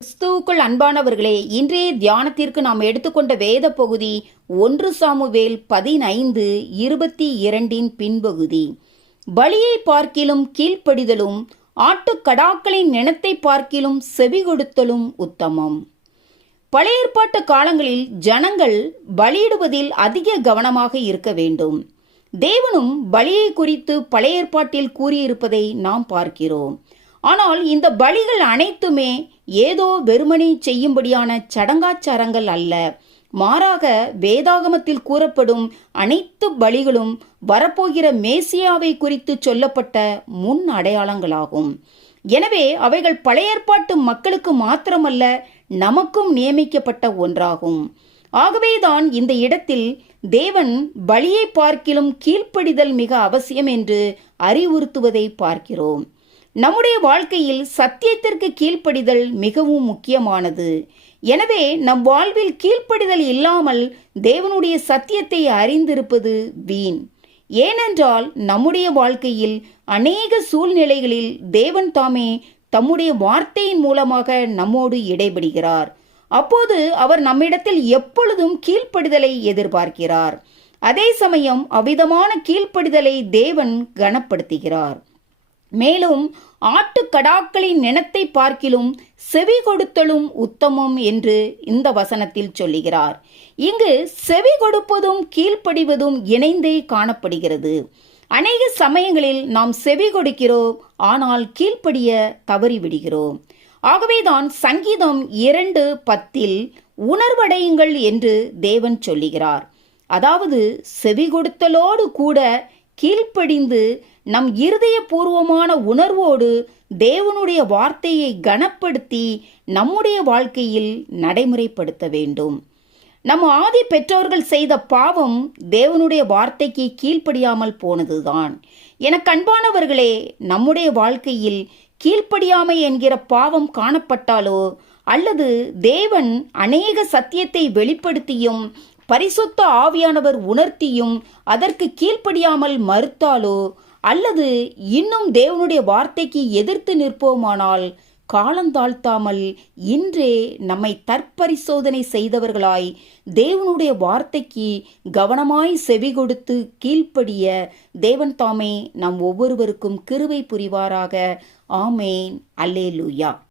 கிறிஸ்துவுக்குள் அன்பானவர்களே இன்றைய தியானத்திற்கு நாம் எடுத்துக்கொண்ட வேத பகுதி ஒன்று சாமுவேல் பதினைந்து இருபத்தி இரண்டின் பின்பகுதி. பலியை பார்க்கிலும் கீழ்ப்படிதலும் ஆட்டுக்கடாக்களின் நினத்தை பார்க்கிலும் செவி கொடுத்தலும் உத்தமம். பழைய ஏற்பாட்டு காலங்களில் ஜனங்கள் பலியிடுவதில் அதிக கவனமாக இருக்க வேண்டும். தேவனும் பலியை குறித்து பழைய ஏற்பாட்டில் கூறியிருப்பதை நாம் பார்க்கிறோம். ஆனால் இந்த பலிகள் அனைத்துமே ஏதோ வெறுமனே செய்யும்படியான சடங்காச்சாரங்கள் அல்ல. மாறாக வேதாகமத்தில் கூறப்படும் அனைத்து பலிகளும் வரப்போகிற மேசியாவை குறித்து சொல்லப்பட்ட முன் அடையாளங்களாகும். எனவே அவைகள் பழைய ஏற்பாட்டு மக்களுக்கு மாத்திரமல்ல நமக்கும் நியமிக்கப்பட்ட ஒன்றாகும். ஆகவேதான் இந்த இடத்தில் தேவன் பலியை பார்க்கிலும் கீழ்ப்படிதல் மிக அவசியம் என்று அறிவுறுத்துவதை பார்க்கிறோம். நம்முடைய வாழ்க்கையில் சத்தியத்திற்கு கீழ்ப்படிதல் மிகவும் முக்கியமானது. எனவே நம் வாழ்வில் கீழ்ப்படிதல் இல்லாமல் தேவனுடைய சத்தியத்தை அறிந்திருப்பது வீண். ஏனென்றால் நம்முடைய வாழ்க்கையில் அநேக சூழ்நிலைகளில் தேவன் தாமே தம்முடைய வார்த்தையின் மூலமாக நம்மோடு இடைபடுகிறார். அப்போது அவர் நம்மிடத்தில் எப்பொழுதும் கீழ்ப்படிதலை எதிர்பார்க்கிறார். அதே சமயம் அவ்விதமான கீழ்ப்படிதலை தேவன் கனப்படுத்துகிறார். மேலும் ஆட்டுக்கடாக்களின் நினத்தை பார்க்கிலும் செவி கொடுத்தலும் உத்தமம் என்று இந்த வசனத்தில் சொல்லுகிறார். இங்கு செவி கொடுப்பதும் கீழ்ப்படிவதும் இணைந்தே காணப்படுகிறது. அநேக சமயங்களில் நாம் செவி கொடுக்கிறோம் ஆனால் கீழ்ப்படிய தவறிவிடுகிறோம். ஆகவேதான் சங்கீதம் இரண்டு பத்தில் உணர்வடையுங்கள் என்று தேவன் சொல்லுகிறார். அதாவது செவி கொடுத்தலோடு கூட கீழ்ப்படிந்து நம் இருதயபூர்வமான உணர்வோடு தேவனுடைய வார்த்தையை கனப்படுத்தி நம்முடைய வாழ்க்கையில் நடைமுறைப்படுத்த வேண்டும். நம் ஆதி பெற்றோர்கள் செய்த பாவம் தேவனுடைய வார்த்தைக்கு கீழ்ப்படியாமல் போனதுதான். என கண்பானவர்களே நம்முடைய வாழ்க்கையில் கீழ்ப்படியாமை என்கிற பாவம் காணப்பட்டாலோ அல்லது தேவன் அநேக சத்தியத்தை வெளிப்படுத்தியும் பரிசுத்த ஆவியானவர் உணர்த்தியும் அதற்கு கீழ்ப்படியாமல் மறுத்தாலோ? அல்லது இன்னும் தேவனுடைய வார்த்தைக்கு எதிர்த்து நிற்போமானால் காலந்தாழ்த்தாமல் இன்றே நம்மை தற்பரிசோதனை செய்தவர்களாய் தேவனுடைய வார்த்தைக்கு கவனமாய் செவி கொடுத்து கீழ்ப்படிய தேவன் தாமே நம் ஒவ்வொருவருக்கும் கிருவை புரிவாராக. ஆமேன். அல்லேலூயா.